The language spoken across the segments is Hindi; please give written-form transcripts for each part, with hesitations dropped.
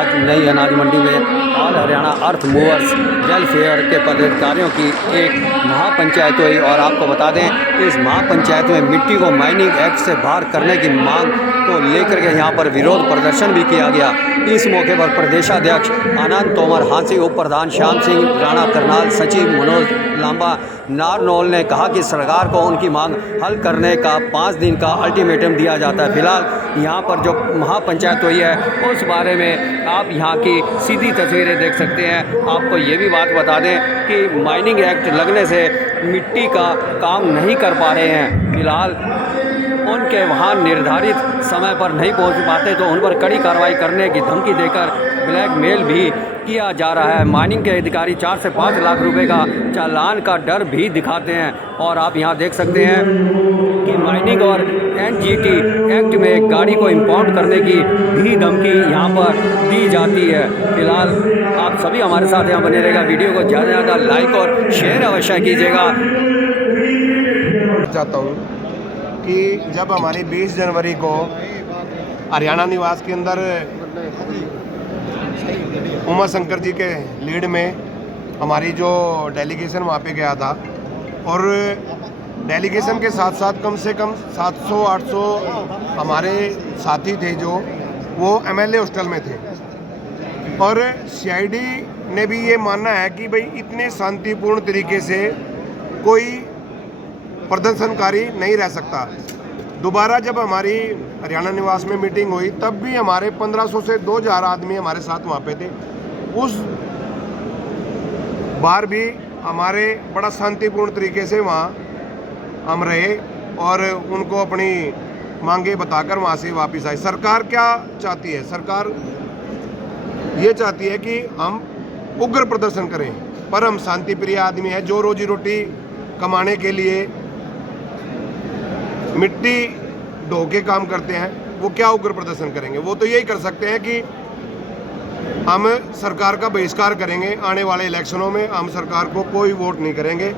आज नई अनाज मंडी में ऑल हरियाणा अर्थ मूवर्स वेलफेयर के पदाधिकारियों की एक महापंचायत हुई। और आपको बता दें, इस महापंचायत में मिट्टी को माइनिंग एक्ट से बाहर करने की मांग को लेकर के यहाँ पर विरोध प्रदर्शन भी किया गया। इस मौके पर प्रदेशाध्यक्ष आनंद तोमर, हांसी उप प्रधान श्याम सिंह राणा, करनाल सचिव मनोज लांबा नारनौल ने कहा कि सरकार को उनकी मांग हल करने का 5 दिन का अल्टीमेटम दिया जाता है। फिलहाल यहाँ पर जो महापंचायत हुई है उस बारे में आप यहाँ की सीधी तस्वीरें देख सकते हैं। आपको ये भी बात बता दें कि माइनिंग एक्ट लगने से मिट्टी का काम नहीं कर पा रहे हैं। फिलहाल उनके वहाँ निर्धारित समय पर नहीं पहुँच पाते तो उन पर कड़ी कार्रवाई करने की धमकी देकर ब्लैकमेल भी किया जा रहा है। माइनिंग के अधिकारी 4 से 5 लाख रुपए का चालान का डर भी दिखाते हैं। और आप यहाँ देख सकते हैं कि माइनिंग और एनजीटी एक्ट में गाड़ी को इंपाउंड करने की भी धमकी यहाँ पर दी जाती है। फिलहाल आप सभी हमारे साथ यहाँ बने रहेगा। वीडियो को ज़्यादा से ज़्यादा लाइक और शेयर अवश्य कीजिएगा। चाहता हूँ कि जब हमारी 20 जनवरी को हरियाणा निवास के अंदर उमा शंकर जी के लीड में हमारी जो डेलीगेशन वहाँ पे गया था, और डेलीगेशन के साथ साथ कम से कम 700-800 हमारे साथी थे जो वो एमएलए हॉस्टल में थे। और सीआईडी ने भी ये मानना है कि भाई इतने शांतिपूर्ण तरीके से कोई प्रदर्शनकारी नहीं रह सकता। दोबारा जब हमारी हरियाणा निवास में मीटिंग हुई तब भी हमारे 1500 से 2000 आदमी हमारे साथ वहाँ पे थे। उस बार भी हमारे बड़ा शांतिपूर्ण तरीके से वहाँ हम रहे और उनको अपनी मांगे बताकर वहाँ से वापस आए। सरकार क्या चाहती है? सरकार ये चाहती है कि हम उग्र प्रदर्शन करें, पर हम शांति प्रिय आदमी हैं जो रोजी रोटी कमाने के लिए मिट्टी ढो के काम करते हैं। वो क्या उग्र प्रदर्शन करेंगे? वो तो यही कर सकते हैं कि हम सरकार का बहिष्कार करेंगे। आने वाले इलेक्शनों में हम सरकार को कोई वोट नहीं करेंगे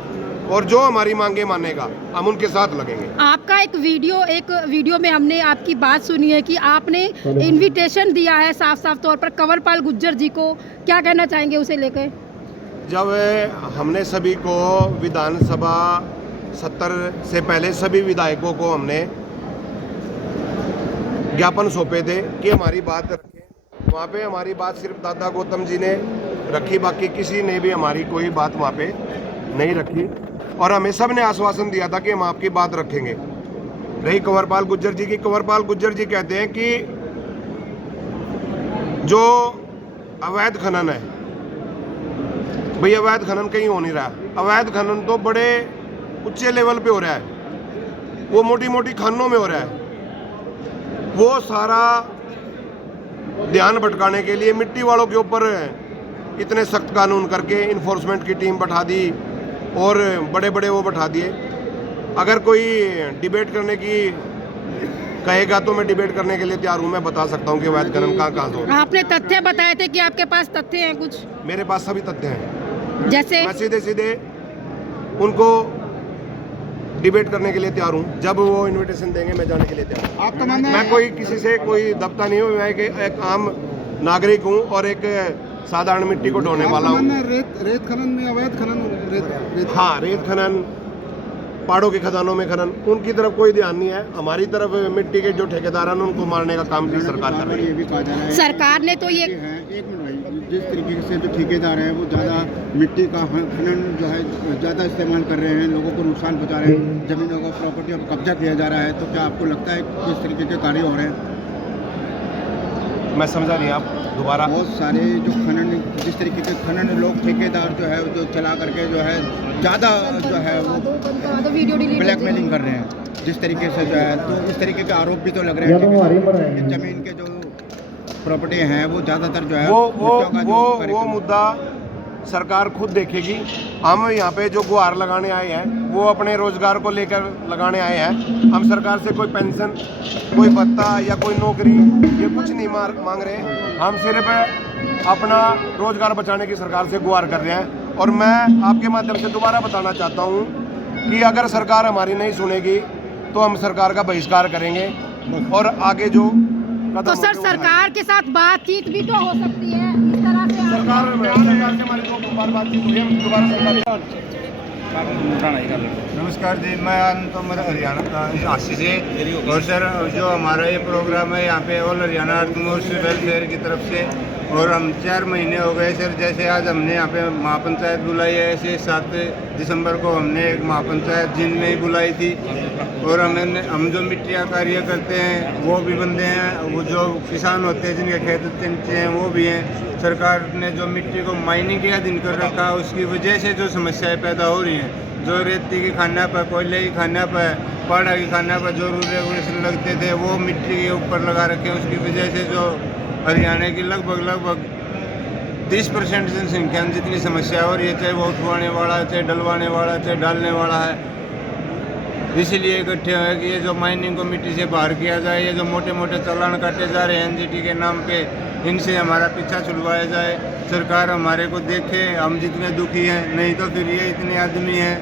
और जो हमारी मांगे मानेगा हम उनके साथ लगेंगे। आपका एक वीडियो में हमने आपकी बात सुनी है कि आपने इनविटेशन दिया है साफ साफ तौर पर कंवरपाल गुर्जर जी को, क्या कहना चाहेंगे उसे लेकर? जब हमने सभी को विधानसभा 70 से पहले सभी विधायकों को हमने ज्ञापन सौंपे थे कि हमारी बात रखें, वहाँ पे हमारी बात सिर्फ दादा गौतम जी ने रखी, बाकी किसी ने भी हमारी कोई बात वहाँ पे नहीं रखी। और हमें सब ने आश्वासन दिया था कि हम आपकी बात रखेंगे। रही कंवरपाल गुर्जर जी की, कंवरपाल गुर्जर जी कहते हैं कि जो अवैध खनन है, भाई अवैध खनन कहीं हो नहीं रहा। अवैध खनन तो बड़े ऊंचे लेवल पे हो रहा है, वो मोटी मोटी खानों में हो रहा है। वो सारा ध्यान भटकाने के लिए मिट्टी वालों के ऊपर इतने सख्त कानून करके इन्फोर्समेंट की टीम बैठा दी और बड़े बड़े वो बैठा दिए। अगर कोई डिबेट करने की कहेगा तो मैं डिबेट करने के लिए तैयार हूँ। मैं बता सकता हूँ कि अवैध खनन कहाँ से हो रहा है। आपने तथ्य बताए थे कि आपके पास तथ्य हैं कुछ? मेरे पास सभी तथ्य हैं। जैसे मैं सीधे सीधे उनको डिबेट करने के लिए तैयार हूँ। जब वो इनविटेशन देंगे मैं जाने के लिए तैयार हूँ। आपका मानना मैं कोई किसी से कोई दबता नहीं हूँ। मैं एक आम नागरिक हूँ और एक साधारण मिट्टी को ढोने वाला हूँ। रेत खनन में अवैध खनन हाँ, रेत खनन, पहाड़ों के खदानों में खनन, उनकी तरफ कोई ध्यान नहीं है। हमारी तरफ मिट्टी के जो ठेकेदार हैं उनको मारने का काम सरकार कर रही है। ये भी कहा जा रहा है सरकार ने तो ये है, एक मिनट भाई, जिस तरीके से जो ठेकेदार हैं वो ज़्यादा मिट्टी का खनन जो है ज़्यादा इस्तेमाल कर रहे हैं, लोगों को नुकसान पहुँचा रहे हैं, ज़मीनों का प्रॉपर्टी पर कब्जा किया जा रहा है, तो क्या आपको लगता है कि इस तरीके के कार्य हो रहे हैं? मैं समझा नहीं, आप दोबारा। बहुत सारे जो खनन, जिस तरीके के खनन लोग ठेकेदार जो है जो चला करके जो है ज़्यादा जो है वो ब्लैकमेलिंग कर रहे हैं जिस तरीके से जो है, तो इस तरीके के आरोप भी तो लग रहे हैं कि जमीन के जो प्रॉपर्टी हैं वो ज़्यादातर जो है वो मुद्दा सरकार खुद देखेगी। हम यहाँ पे जो गुहार लगाने आए हैं वो अपने रोजगार को लेकर लगाने आए हैं। हम सरकार से कोई पेंशन, कोई भत्ता या कोई नौकरी ये कुछ नहीं मांग रहे। हम सिर्फ अपना रोजगार बचाने की सरकार से गुहार कर रहे हैं। और मैं आपके माध्यम से दोबारा बताना चाहता हूँ कि अगर सरकार हमारी नहीं सुनेगी तो हम सरकार का बहिष्कार करेंगे और आगे जो कदम तो सर उठाए। सरकार के साथ बातचीत भी तो हो सकती है इस तरह से सरकार से हमारी दो बार बातचीत हुई है, हम दोबारा सरकार। नमस्कार जी, मैं अनंत उमर हरियाणा का झांसी से। और सर जो हमारा ये प्रोग्राम है यहाँ पे ऑल हरियाणा अर्थ मोर्चा वेलफेयर की तरफ से, और हम 4 महीने हो गए सर। जैसे आज हमने यहाँ पे महापंचायत बुलाई है, ऐसे 7 दिसंबर को हमने एक महापंचायत जिन में ही बुलाई थी। और हम जो मिट्टियाँ कार्य करते हैं वो भी बंदे हैं, वो जो किसान होते हैं जिनके खेत चिंचे हैं वो भी हैं। सरकार ने जो मिट्टी को माइनिंग के अधीन कर रखा है, उसकी वजह से जो समस्याएं पैदा हो रही हैं, जो रेती की खाना पर, कोयले की खाना पर, पाड़ा की खाना पर जो रूल रेगुलेशन लगते थे वो मिट्टी के ऊपर लगा रखे हैं। उसकी वजह से जो हरियाणा की लगभग 30% जनसंख्या में जितनी समस्या हो रही है, चाहे वो उठवाने वाला है, चाहे डलवाने वाला है, चाहे डालने वाला है, इसीलिए इकट्ठे हुए कि ये जो माइनिंग को मिट्टी से बाहर किया जाए। ये जो मोटे मोटे चालान काटे जा रहे हैं एनजीटी के नाम पे, इनसे हमारा पीछा छुड़वाया जाए। सरकार हमारे को देखे, हम जितने दुखी हैं, नहीं तो फिर ये इतने आदमी हैं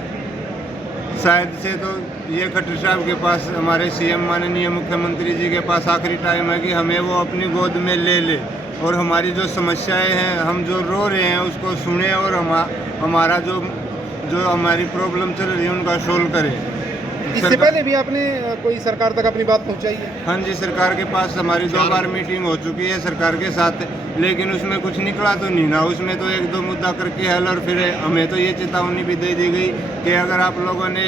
शायद से तो ये खट्टर साहब के पास, हमारे सीएम माननीय मुख्यमंत्री जी के पास आखिरी टाइम है कि हमें वो अपनी गोद में ले ले और हमारी जो समस्याएं हैं, हम जो रो रहे हैं उसको सुने और हमारा जो हमारी प्रॉब्लम चल रही है उनका सोल्व करे। इससे पहले भी आपने कोई सरकार तक अपनी बात पहुंचाई है? हाँ जी, सरकार के पास हमारी 2 बार मीटिंग हो चुकी है सरकार के साथ, लेकिन उसमें कुछ निकला तो नहीं ना। उसमें तो 1-2 मुद्दा करके हल, और फिर हमें तो ये चेतावनी भी दे दी गई कि अगर आप लोगों ने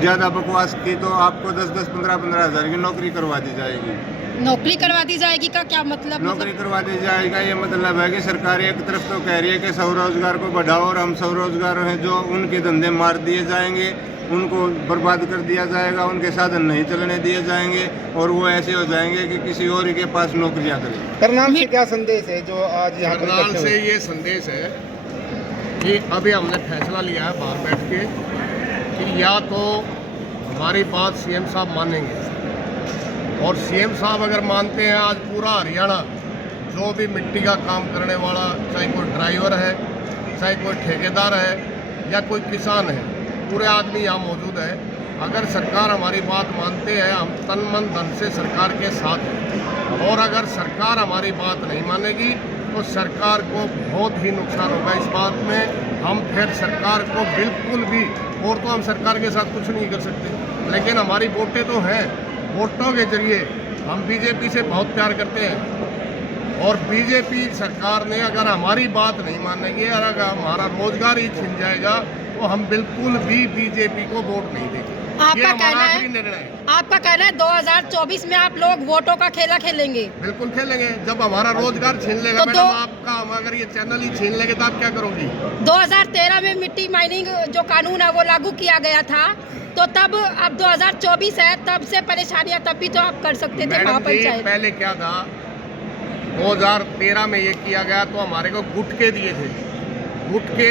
ज़्यादा बकवास की तो आपको 10-10, 15-15 हज़ार की नौकरी करवा दी जाएगी। नौकरी करवा दी जाएगी का क्या मतलब? नौकरी करवा दी जाएगा, ये मतलब है कि सरकार एक तरफ तो कह रही है कि स्वरोजगार को बढ़ाओ, और हम स्वरोजगार हैं जो उनके धंधे मार दिए जाएंगे, उनको बर्बाद कर दिया जाएगा, उनके साधन नहीं चलने दिए जाएंगे, और वो ऐसे हो जाएंगे कि किसी और के पास नौकरियां करें। करनाल से क्या संदेश है जो आज यहाँ पर करनाल इकट्ठे से हुए? ये संदेश है कि अभी हमने फैसला लिया है बाहर बैठ के कि या तो हमारी बात सीएम साहब मानेंगे, और सीएम साहब अगर मानते हैं, आज पूरा हरियाणा जो भी मिट्टी का काम करने वाला, चाहे कोई ड्राइवर है, चाहे कोई ठेकेदार है या कोई किसान है, पूरे आदमी यहाँ मौजूद है। अगर सरकार हमारी बात मानते हैं, हम तन मन धन से सरकार के साथ हैं, और अगर सरकार हमारी बात नहीं मानेगी तो सरकार को बहुत ही नुकसान होगा। इस बात में हम फिर सरकार को बिल्कुल भी, और तो हम सरकार के साथ कुछ नहीं कर सकते, लेकिन हमारी वोटें तो हैं, वोटों के जरिए हम बीजेपी से बहुत प्यार करते हैं। और बीजेपी सरकार ने अगर हमारी बात नहीं मानेगी और अगर हमारा रोजगार ही छिन जाएगा तो हम बिल्कुल भी बीजेपी को वोट नहीं देंगे। ये आपका हमारा कहना आखिरी है, निर्णय है। आपका कहना है 2024 में आप लोग वोटों का खेला खेलेंगे? बिल्कुल खेलेंगे। जब हमारा रोजगार छीन लेगा तो मैडम आपका, हम अगर ये चैनल ही छीन लेंगे तो आप क्या करोगी? 2013 में मिट्टी माइनिंग जो कानून है वो लागू किया गया था, तो तब अब 2024 है, तब से परेशानियां तब भी तो आप कर सकते थे मैडम जी, महापंचायत। पहले क्या था, 2013 में ये किया गया तो हमारे को गुटके दिए थे। गुटके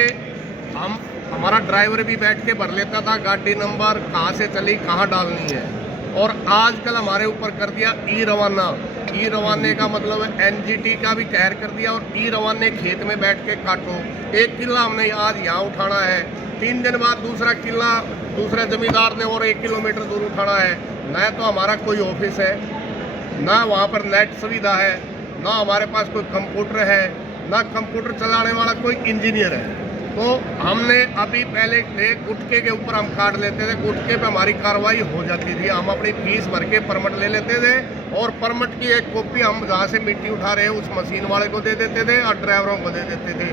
हमारा ड्राइवर भी बैठ के भर लेता था, गाड़ी नंबर कहाँ से चली, कहाँ डालनी है। और आजकल हमारे ऊपर कर दिया ई रवाना। ई रवाने का मतलब है एनजीटी का भी कहर कर दिया, और ई रवाने खेत में बैठ के काटो। 1 किला हमने आज यहाँ उठाना है, 3 दिन बाद दूसरा किला दूसरे जमींदार ने और 1 किलोमीटर दूर उठाना है। न तो हमारा कोई ऑफिस है, ना वहाँ पर नेट सुविधा है, ना हमारे पास कोई कंप्यूटर है, ना कंप्यूटर चलाने वाला कोई इंजीनियर है। तो हमने अभी पहले गुटके के ऊपर हम काट लेते थे, गुटके पे हमारी कार्रवाई हो जाती थी। हम अपनी फीस भर के परमिट ले लेते थे, और परमिट की एक कॉपी हम जहाँ से मिट्टी उठा रहे हैं उस मशीन वाले को दे देते थे और ड्राइवरों को दे देते थे।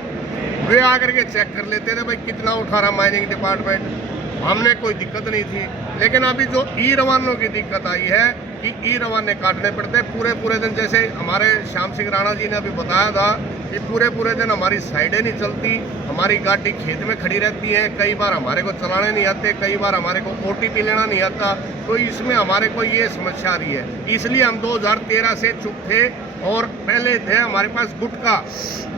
वे आकर के चेक कर लेते थे भाई कितना उठा रहा माइनिंग डिपार्टमेंट। हमने कोई दिक्कत नहीं थी। लेकिन अभी जो ई रवानों की दिक्कत आई है कि ई रवाने काटने पड़ते हैं पूरे दिन। जैसे हमारे श्याम सिंह राणा जी ने अभी बताया था कि पूरे दिन हमारी साइडें नहीं चलती, हमारी गाड़ी खेत में खड़ी रहती है, कई बार हमारे को चलाने नहीं आते, कई बार हमारे को OTP लेना नहीं आता। तो इसमें हमारे को ये समस्या आ रही है। इसलिए हम 2013 से चुप थे, और पहले थे हमारे पास गुटका,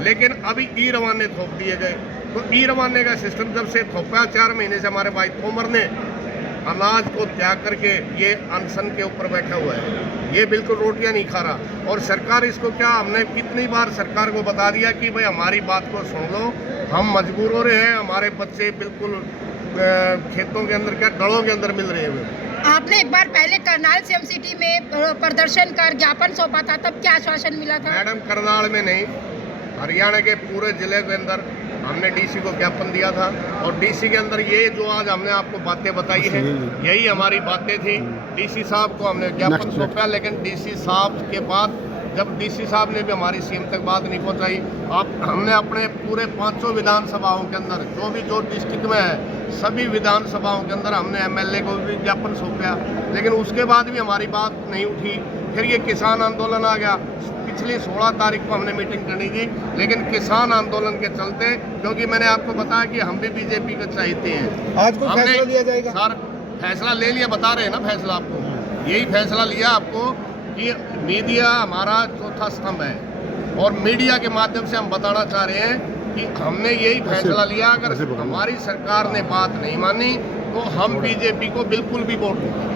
लेकिन अभी ई रवाने थोप दिए गए। तो ई रवाने का सिस्टम जब से थोपा, 4 महीने से हमारे भाई तोमर ने अनाज को त्याग करके ये अनशन के ऊपर बैठा हुआ है, ये बिल्कुल रोटियां नहीं खा रहा। और सरकार इसको क्या, हमने कितनी बार सरकार को बता दिया कि भाई हमारी बात को सुन लो, हम मजबूर हो रहे हैं, हमारे बच्चे बिल्कुल खेतों के अंदर क्या डड़ों के अंदर मिल रहे हैं। आपने एक बार पहले करनाल सीएम सिटी में प्रदर्शन कर ज्ञापन सौंपा था, तब क्या आश्वासन मिला था? मैडम करनाल में नहीं, हरियाणा के पूरे जिले के अंदर हमने डीसी को ज्ञापन दिया था और डीसी के अंदर ये जो आज हमने आपको बातें बताई है यही हमारी बातें थी। डीसी साहब को हमने ज्ञापन सौंपा, लेकिन डीसी साहब के बाद जब डीसी साहब ने भी हमारी सीएम तक बात नहीं पहुंचाई, हमने अपने पूरे 500 विधानसभाओं के अंदर जो डिस्ट्रिक्ट में है सभी विधानसभाओं के अंदर हमने एमएलए को भी ज्ञापन सौंपा, लेकिन उसके बाद भी हमारी बात नहीं उठी। फिर ये किसान आंदोलन आ गया, पिछली 16 तारीख को हमने मीटिंग करनी थी, लेकिन किसान आंदोलन के चलते, क्योंकि मैंने आपको बताया कि हम भी बीजेपी के चाहते हैं, आज को फैसला लिया जाएगा। सर फैसला ले लिया, बता रहे हैं ना फैसला आपको, यही फैसला लिया आपको कि मीडिया हमारा चौथा स्तंभ है और मीडिया के माध्यम से हम बताना चाह रहे हैं कि हमने यही फैसला लिया, अगर हमारी सरकार ने बात नहीं मानी तो हम बीजेपी को बिल्कुल भी वोट नहीं देंगे।